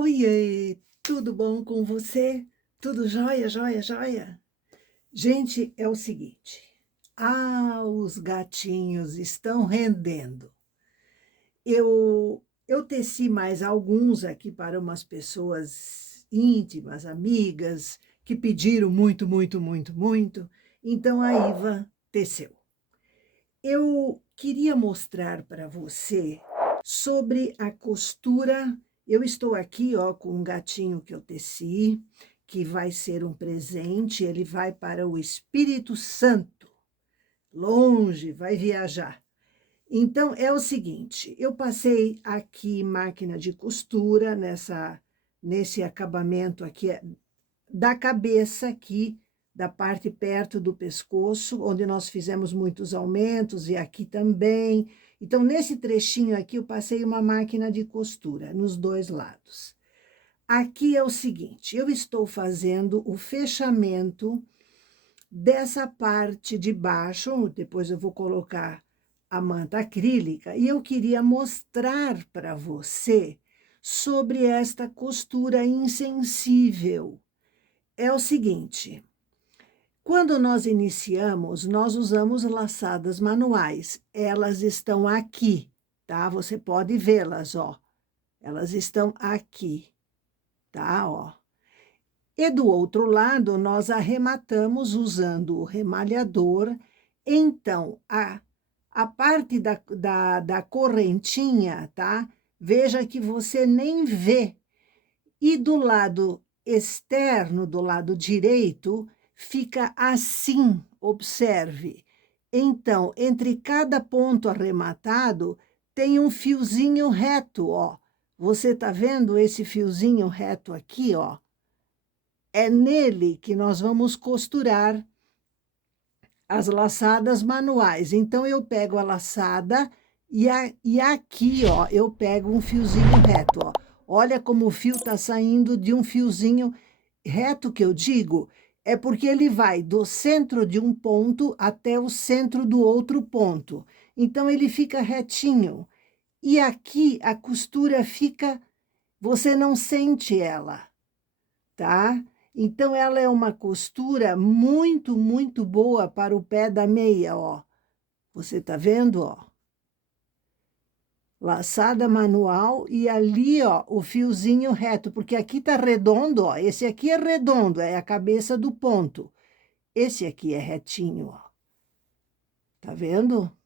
Oiê, tudo bom com você? Tudo jóia, jóia, jóia? Gente, é o seguinte, os gatinhos estão rendendo. Eu teci mais alguns aqui para umas pessoas íntimas, amigas, que pediram muito, muito, muito, muito, então a Iva teceu. Eu queria mostrar para você sobre a costura. Eu estou aqui, ó, com um gatinho que eu teci, que vai ser um presente. Ele vai para o Espírito Santo, longe, vai viajar. Então, é o seguinte, eu passei aqui máquina de costura nesse acabamento aqui da cabeça aqui, da parte perto do pescoço, onde nós fizemos muitos aumentos, e aqui também. Então, nesse trechinho aqui, eu passei uma máquina de costura nos dois lados. Aqui é o seguinte, eu estou fazendo o fechamento dessa parte de baixo, depois eu vou colocar a manta acrílica, e eu queria mostrar para você sobre esta costura insensível. É o seguinte, quando nós iniciamos, nós usamos laçadas manuais. Elas estão aqui, tá? Você pode vê-las, ó. Elas estão aqui, tá? Ó. E do outro lado, nós arrematamos usando o remalhador. Então, a parte da correntinha, tá? Veja que você nem vê. E do lado externo, do lado direito, fica assim, observe. Então, entre cada ponto arrematado, tem um fiozinho reto, ó. Você tá vendo esse fiozinho reto aqui, ó? É nele que nós vamos costurar as laçadas manuais. Então, eu pego a laçada e aqui, ó, eu pego um fiozinho reto, ó. Olha como o fio tá saindo de um fiozinho reto, que eu digo, é porque ele vai do centro de um ponto até o centro do outro ponto. Então, ele fica retinho. E aqui a costura fica, você não sente ela, tá? Então, ela é uma costura muito, muito boa para o pé da meia, ó. Você tá vendo, ó? Laçada manual e ali, ó, o fiozinho reto, porque aqui tá redondo, ó. Esse aqui é redondo, é a cabeça do ponto. Esse aqui é retinho, ó. Tá vendo?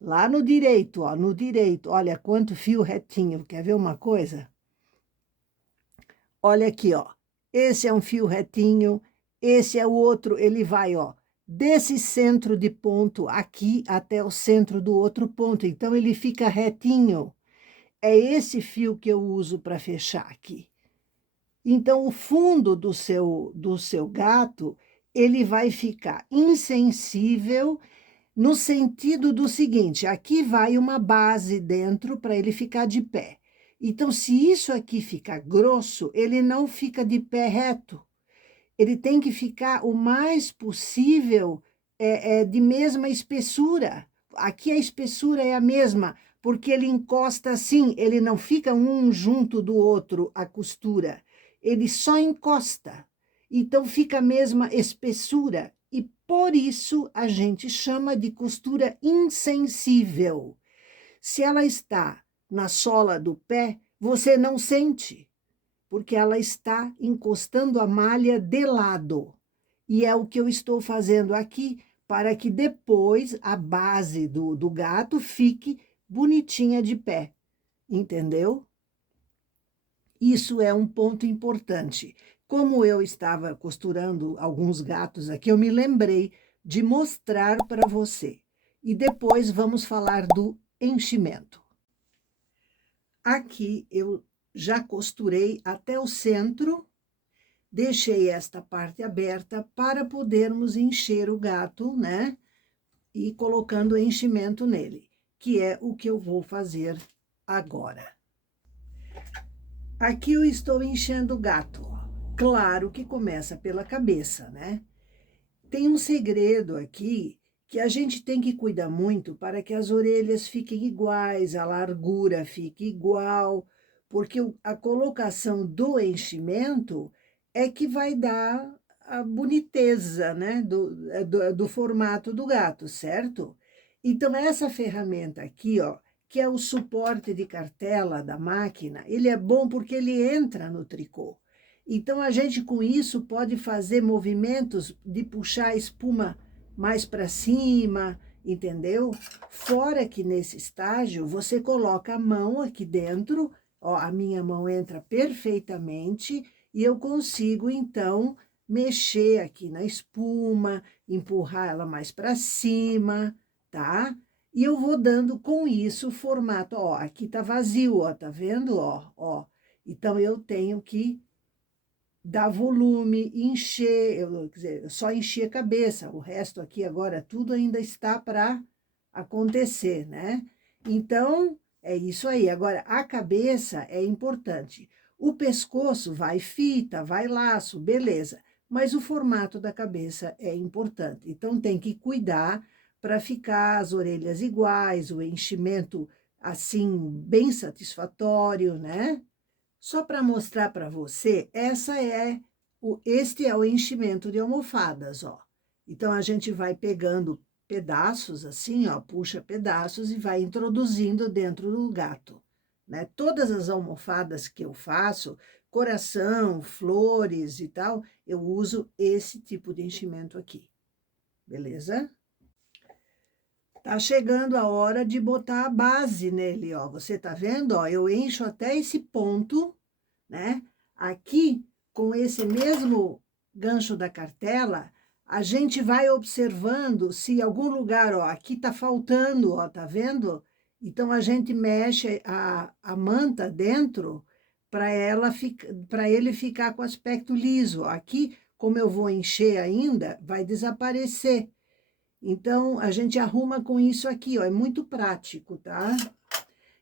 Lá no direito, ó, no direito, olha quanto fio retinho. Quer ver uma coisa? Olha aqui, ó. Esse é um fio retinho, esse é o outro, ele vai, ó, desse centro de ponto aqui até o centro do outro ponto. Então, ele fica retinho. É esse fio que eu uso para fechar aqui. Então, o fundo do seu gato, ele vai ficar insensível no sentido do seguinte, aqui vai uma base dentro para ele ficar de pé. Então, se isso aqui ficar grosso, ele não fica de pé reto. Ele tem que ficar o mais possível de mesma espessura. Aqui a espessura é a mesma, porque ele encosta assim, ele não fica um junto do outro, a costura. Ele só encosta. Então, fica a mesma espessura. E por isso a gente chama de costura insensível. Se ela está na sola do pé, você não sente, porque ela está encostando a malha de lado. E é o que eu estou fazendo aqui, para que depois a base do gato fique bonitinha de pé. Entendeu? Isso é um ponto importante. Como eu estava costurando alguns gatos aqui, eu me lembrei de mostrar para você. E depois vamos falar do enchimento. Aqui eu já costurei até o centro, deixei esta parte aberta para podermos encher o gato, né? E colocando enchimento nele, que é o que eu vou fazer agora. Aqui eu estou enchendo o gato. Claro que começa pela cabeça, né? Tem um segredo aqui que a gente tem que cuidar muito para que as orelhas fiquem iguais, a largura fique igual, porque a colocação do enchimento é que vai dar a boniteza, né, do formato do gato, certo? Então, essa ferramenta aqui, ó, que é o suporte de cartela da máquina, ele é bom porque ele entra no tricô. Então, a gente com isso pode fazer movimentos de puxar a espuma mais para cima, entendeu? Fora que nesse estágio você coloca a mão aqui dentro, ó, a minha mão entra perfeitamente e eu consigo então mexer aqui na espuma, empurrar ela mais para cima, tá? E eu vou dando com isso o formato, ó, aqui tá vazio, ó, tá vendo, ó, ó. Então eu tenho que dar volume, encher, quer dizer, eu só enchi a cabeça, o resto aqui agora tudo ainda está para acontecer, né? Então, é isso aí. Agora, a cabeça é importante. O pescoço vai fita, vai laço, beleza, mas o formato da cabeça é importante. Então, tem que cuidar para ficar as orelhas iguais, o enchimento assim, bem satisfatório, né? Só para mostrar para você, este é o enchimento de almofadas, ó. Então, a gente vai pegando pedaços assim, ó, puxa pedaços e vai introduzindo dentro do gato, né? Todas as almofadas que eu faço, coração, flores e tal, eu uso esse tipo de enchimento aqui, beleza? Tá chegando a hora de botar a base nele, ó. Você tá vendo, ó? Eu encho até esse ponto, né? Aqui, com esse mesmo gancho da cartela, a gente vai observando se em algum lugar, ó, aqui tá faltando, ó, tá vendo? Então, a gente mexe a manta dentro para ele ficar com aspecto liso. Aqui, como eu vou encher ainda, vai desaparecer. Então, a gente arruma com isso aqui, ó, é muito prático, tá?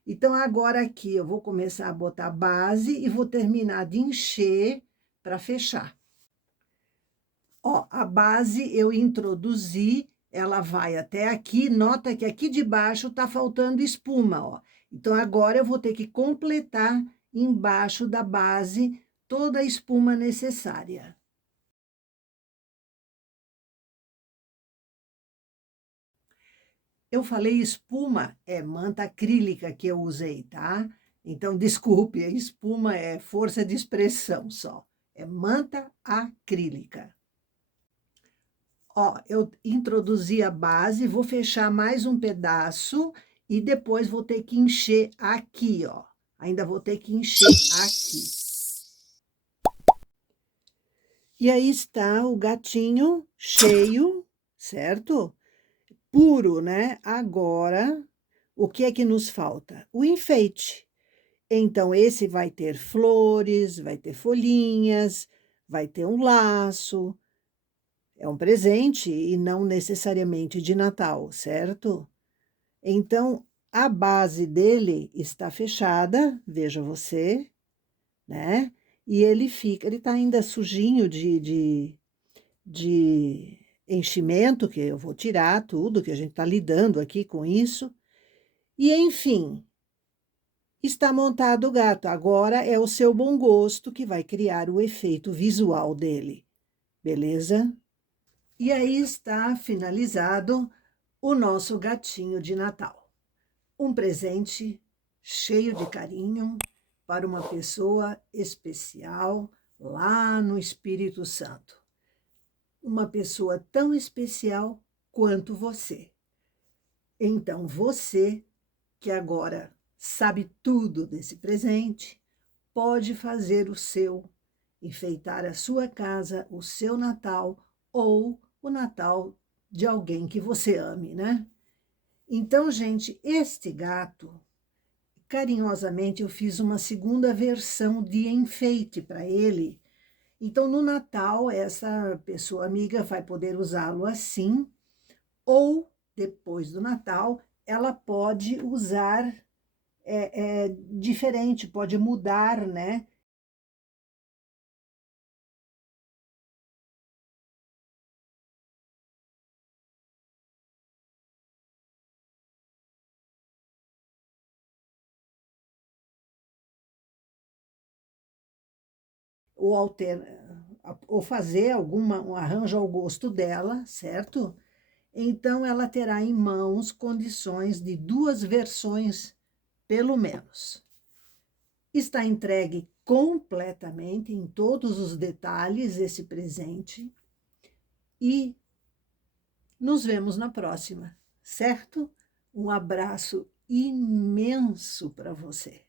Então, agora aqui eu vou começar a botar base e vou terminar de encher para fechar. Ó, a base eu introduzi, ela vai até aqui, nota que aqui de baixo tá faltando espuma, ó. Então, agora eu vou ter que completar embaixo da base toda a espuma necessária. Eu falei espuma, é manta acrílica que eu usei, tá? Então, desculpe, a espuma é força de expressão só. É manta acrílica. Ó, eu introduzi a base, vou fechar mais um pedaço e depois vou ter que encher aqui, ó. Ainda vou ter que encher aqui. E aí está o gatinho cheio, certo? Puro, né? Agora, o que é que nos falta? O enfeite. Então, esse vai ter flores, vai ter folhinhas, vai ter um laço. É um presente e não necessariamente de Natal, certo? Então, a base dele está fechada, veja você, né? E ele tá ainda sujinho de enchimento, que eu vou tirar tudo, que a gente está lidando aqui com isso. E, enfim, está montado o gato. Agora é o seu bom gosto que vai criar o efeito visual dele, beleza? E aí está finalizado o nosso gatinho de Natal. Um presente cheio de carinho para uma pessoa especial lá no Espírito Santo. Uma pessoa tão especial quanto você. Então, você que agora sabe tudo desse presente, pode fazer o seu, enfeitar a sua casa, o seu Natal ou o Natal de alguém que você ame, né? Então, gente, este gato, carinhosamente eu fiz uma segunda versão de enfeite para ele. Então, no Natal, essa pessoa amiga vai poder usá-lo assim, ou depois do Natal, ela pode usar diferente, pode mudar, né? ou fazer um arranjo ao gosto dela, certo? Então, ela terá em mãos condições de 2 versões, pelo menos. Está entregue completamente, em todos os detalhes, esse presente. E nos vemos na próxima, certo? Um abraço imenso para você.